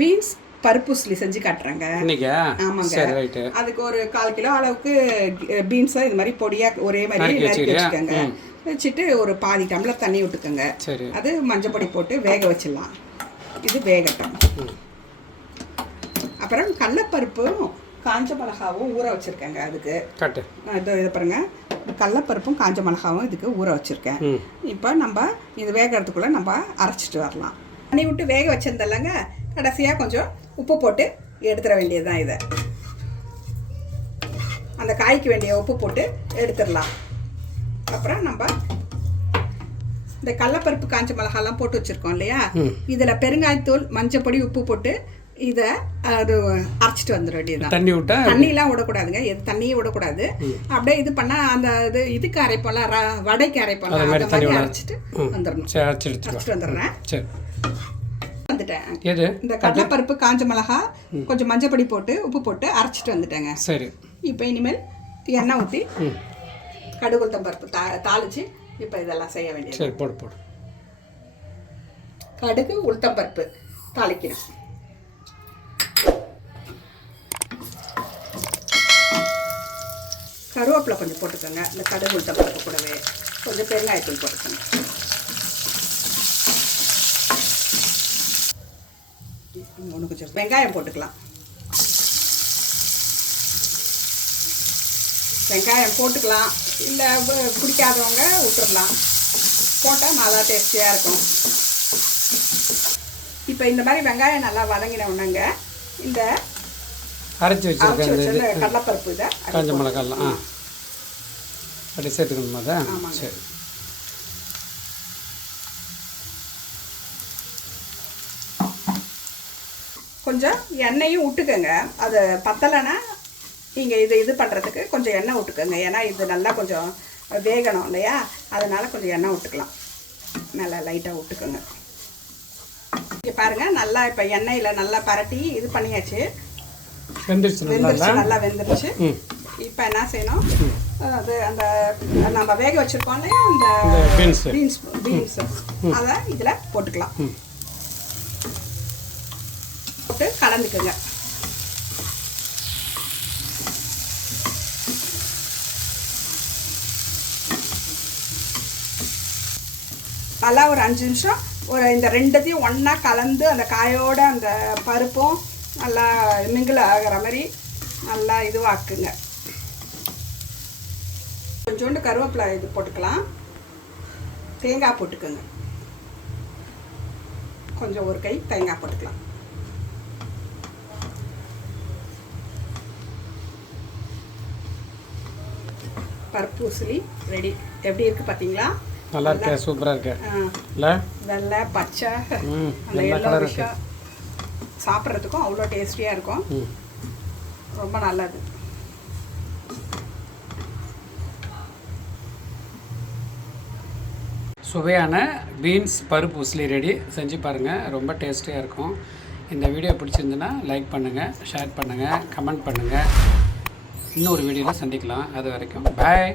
Beans பருப்பு உசிலி செஞ்சு காட்டுறேங்க இன்னைக்கு. ஆமாங்க. அதுக்கு ஒரு 1/4 கிலோ அளவுக்கு பீன்ஸை இது மாதிரி பொடியாக ஒரே மாதிரி நறுக்கி வச்சுக்கோங்க. வச்சுட்டு ஒரு பாதி டம்ளர் தண்ணி விட்டுக்கோங்க. அது மஞ்சள் பொடி போட்டு வேக வச்சிடலாம். இது வேகட்டும். அப்புறம் கடலப்பருப்பும் காஞ்ச மிளகாவும் ஊற வச்சுருக்கேங்க. அதுக்கு இது பாருங்க, கடலப்பருப்பும் காஞ்ச மிளகாவும் இதுக்கு ஊற வச்சுருக்கேன். இப்போ நம்ம இது வேகிறதுக்குள்ளே நம்ம அரைச்சிட்டு வரலாம். தண்ணி விட்டு வேக வச்சிருந்தல்லங்க, கடைசியாக கொஞ்சம் உப்பு போட்டு எடுத்துட வேண்டியது தான். இதை அந்த காய்க்கு வேண்டிய உப்பு போட்டு எடுத்துடலாம். அப்புறம் நம்ம இந்த கடலப்பருப்பு காஞ்ச மிளகாலாம் போட்டு வச்சுருக்கோம் இல்லையா, இதில் பெருங்காயத்தூள் மஞ்சள் பொடி உப்பு போட்டு இதை அது அரைச்சிட்டு வந்துட வேண்டியதுதான். தண்ணியெலாம் விடக்கூடாதுங்க, எது தண்ணியே விடக்கூடாது. அப்படியே இது பண்ணால் அந்த இதுக்கு அரைப்போம்ல, வடைக்கு அரைப்போம்ல, அந்த மாதிரி அரைச்சிட்டு வந்துடணும். அரைச்சிட்டு வந்துடுறேன். வந்துட்டேன். இந்த கடலைப்பருப்பு காஞ்ச மிளகா கொஞ்சம் மஞ்சள் பொடி போட்டு உப்பு போட்டு அரைச்சிட்டு வந்துட்டேங்க. சரி, இப்போ இனிமேல் எண்ணெய் ஊற்றி கடுகு உளுத்தம் பருப்பு தாளிச்சு இப்போ இதெல்லாம் செய்ய வேண்டியது. சரி, போடு போடு. கடுகு உளுத்தம் பருப்பு தாளிக்கணும். கருவேப்பிலை கொஞ்சம் போட்டுக்கோங்க. இந்த கடுகு உளுத்தம் பருப்பு கூடவே கொஞ்சம் பெருங்காயத்தூள் போட்டுக்கோங்க. கொஞ்சம் வெங்காயம் போட்டுக்கலாம். வெங்காயம் போட்டுக்கலாம், இல்லை பிடிக்காதவங்க விட்டுடலாம். போட்டால் நல்லா டேஸ்டியாக இருக்கும். இப்போ இந்த மாதிரி வெங்காயம் நல்லா வதங்கின உடனேங்க இந்த அரைச்சி வச்சு கடலைப்பருப்பு இதை காஞ்ச மிளகாலாம் அப்படி சேர்த்துக்கணுமா? தான். ஆமாம். சரி, கொஞ்சம் எண்ணெயும் விட்டுக்கோங்க. அது பத்தலைன்னா நீங்கள் இது பண்ணுறதுக்கு கொஞ்சம் எண்ணெய் விட்டுக்கோங்க. ஏன்னா இது நல்லா கொஞ்சம் வேகணும் இல்லையா, அதனால் கொஞ்சம் எண்ணெய் விட்டுக்கலாம். நல்லா லைட்டாக விட்டுக்கோங்க. இங்கே பாருங்கள், நல்லா இப்போ எண்ணெயில் நல்லா பரட்டி இது பண்ணியாச்சு. வெந்துருச்சு, நல்லா வெந்துருச்சு. இப்போ என்ன செய்யணும், அது அந்த நம்ம வேக வச்சுருக்கோம் இல்லையா, அந்த பீன்ஸ் அதை இதில் போட்டுக்கலாம். போட்டு கலந்துக்குங்க. நல்லா ஒரு 5 நிமிஷம் இந்த ரெண்டுத்தையும் ஒன்றா கலந்து அந்த காயோட அந்த பருப்பும் நல்லா மிங்கிள் ஆகிற மாதிரி நல்லா இதுவாக்குங்க. கொஞ்சோண்டு கருவேப்பிலை இது போட்டுக்கலாம். தேங்காய் போட்டுக்கோங்க. கொஞ்சம் ஒரு கை தேங்காய் போட்டுக்கலாம். பருப்பு உசிலி ரெடி. எப்படி இருக்குது பார்த்தீங்களா? நல்லா இருக்கு, சூப்பராக இருக்கு. வெள்ளை பச்சை அந்த எல்லோ விஷயம் சாப்பிட்றதுக்கும் அவ்வளோ டேஸ்டியாக இருக்கும். ரொம்ப நல்லது. சுவையான பீன்ஸ் பருப்பு உசிலி ரெடி. செஞ்சு பாருங்கள், ரொம்ப டேஸ்டியாக இருக்கும். இந்த வீடியோ பிடிச்சிருந்துன்னா லைக் பண்ணுங்கள், ஷேர் பண்ணுங்கள், கமெண்ட் பண்ணுங்கள். இன்னொரு வீடியோவில் சந்திக்கலாம். அது வரைக்கும் பாய்.